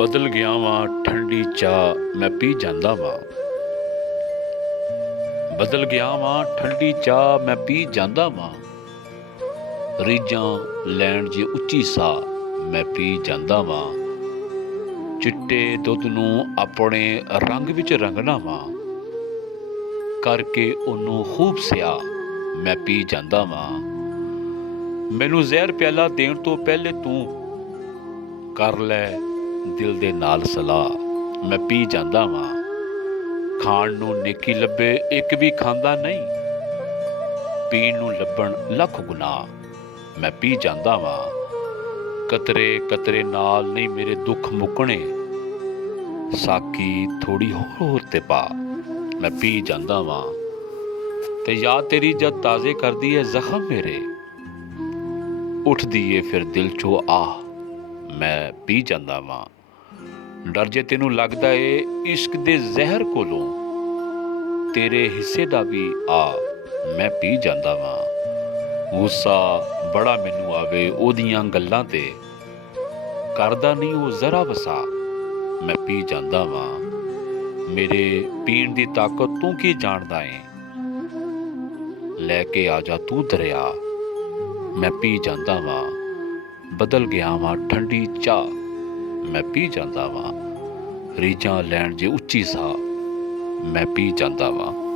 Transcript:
ਬਦਲ ਗਿਆ ਵਾਂ ਠੰਡੀ ਚਾਹ ਮੈਂ ਪੀ ਜਾਂਦਾ ਵਾਂ। ਬਦਲ ਗਿਆ ਵਾਂ ਠੰਡੀ ਚਾਹ ਮੈਂ ਪੀ ਜਾਂਦਾ ਵਾਂ। ਰੀਝਾਂ ਲੈਣ ਜੇ ਉੱਚੀ ਸਾਹ ਮੈਂ ਪੀ ਜਾਂਦਾ ਵਾਂ। ਚਿੱਟੇ ਦੁੱਧ ਨੂੰ ਆਪਣੇ ਰੰਗ ਵਿੱਚ ਰੰਗਣਾ ਵਾਂ। ਕਰਕੇ ਉਹਨੂੰ ਖੂਬ ਸਿਆ ਮੈਂ ਪੀ ਜਾਂਦਾ ਵਾਂ। ਮੈਨੂੰ ਜ਼ਹਿਰ ਪਿਆਲਾ ਦੇਣ ਤੋਂ ਪਹਿਲੇ ਤੂੰ ਕਰ ਲੈ ਦਿਲ ਦੇ ਨਾਲ ਸਲਾਹ ਮੈਂ ਪੀ ਜਾਂਦਾ ਵਾਂ। ਖਾਣ ਨੂੰ ਨੇਕੀ ਲੱਭੇ ਇੱਕ ਵੀ ਖਾਂਦਾ ਨਹੀਂ। ਪੀਣ ਨੂੰ ਲੱਭਣ ਲੱਖ ਗੁਨਾਹ ਮੈਂ ਪੀ ਜਾਂਦਾ ਵਾਂ। ਕਤਰੇ ਕਤਰੇ ਨਾਲ ਨਹੀਂ ਮੇਰੇ ਦੁੱਖ ਮੁੱਕਣੇ। ਸਾਕੀ ਥੋੜੀ ਹੋਰ ਤੇ ਪਾ ਮੈਂ ਪੀ ਜਾਂਦਾ ਵਾਂ। ਤੇ ਯਾਦ ਤੇਰੀ ਜਦ ਤਾਜ਼ੇ ਕਰਦੀ ਹੈ ਜ਼ਖਮ ਮੇਰੇ। ਉੱਠਦੀ ਏ ਫਿਰ ਦਿਲ ਚੋਂ ਆਹ ਮੈਂ ਪੀ ਜਾਂਦਾ ਵਾਂ। ਡਰ ਜੇ ਤੈਨੂੰ ਲੱਗਦਾ ਏ ਇਸ਼ਕ ਦੇ ਜ਼ਹਿਰ ਕੋਲੋਂ। ਤੇਰੇ ਹਿੱਸੇ ਦਾ ਵੀ ਆ ਮੈਂ ਪੀ ਜਾਂਦਾ ਵਾਂ। ਗੁੱਸਾ ਬੜਾ ਮੈਨੂੰ ਆਵੇ ਉਹਦੀਆਂ ਗੱਲਾਂ ਤੇ। ਕਰਦਾ ਨਹੀਂ ਉਹ ਜ਼ਰਾ ਵਸਾ ਮੈਂ ਪੀ ਜਾਂਦਾ ਵਾਂ। ਮੇਰੇ ਪੀਣ ਦੀ ਤਾਕਤ ਤੂੰ ਕੀ ਜਾਣਦਾ ਏ। ਲੈ ਕੇ ਆ ਜਾ ਤੂੰ ਦਰਿਆ ਮੈਂ ਪੀ ਜਾਂਦਾ ਵਾਂ। ਬਦਲ ਗਿਆ ਵਾਂ ਠੰਡੀ ਚਾਹ ਮੈਂ ਪੀ ਜਾਂਦਾ ਵਾਂ। ਰੀਝਾਂ ਲੈਣ ਜੇ ਉੱਚੀ ਸਾਹ ਮੈਂ ਪੀ ਜਾਂਦਾ ਵਾਂ।